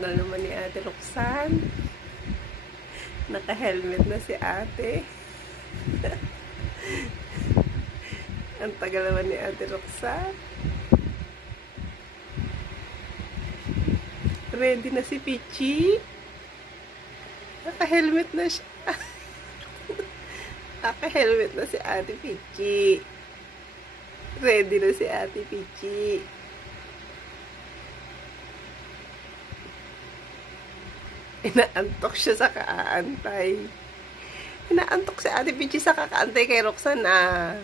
tagal naman ni Ate Roxanne. Naka-helmet na si ate. Ang tagal naman ni Ate Roxanne. Ready na si Pichi. Naka-helmet na siya. Naka-helmet na si Ate Pichi. Ready na si Ate Pichi. Inaantok siya sa kaantay. Inaantok si Ate Pichi sa kakaantay kay Roxanne.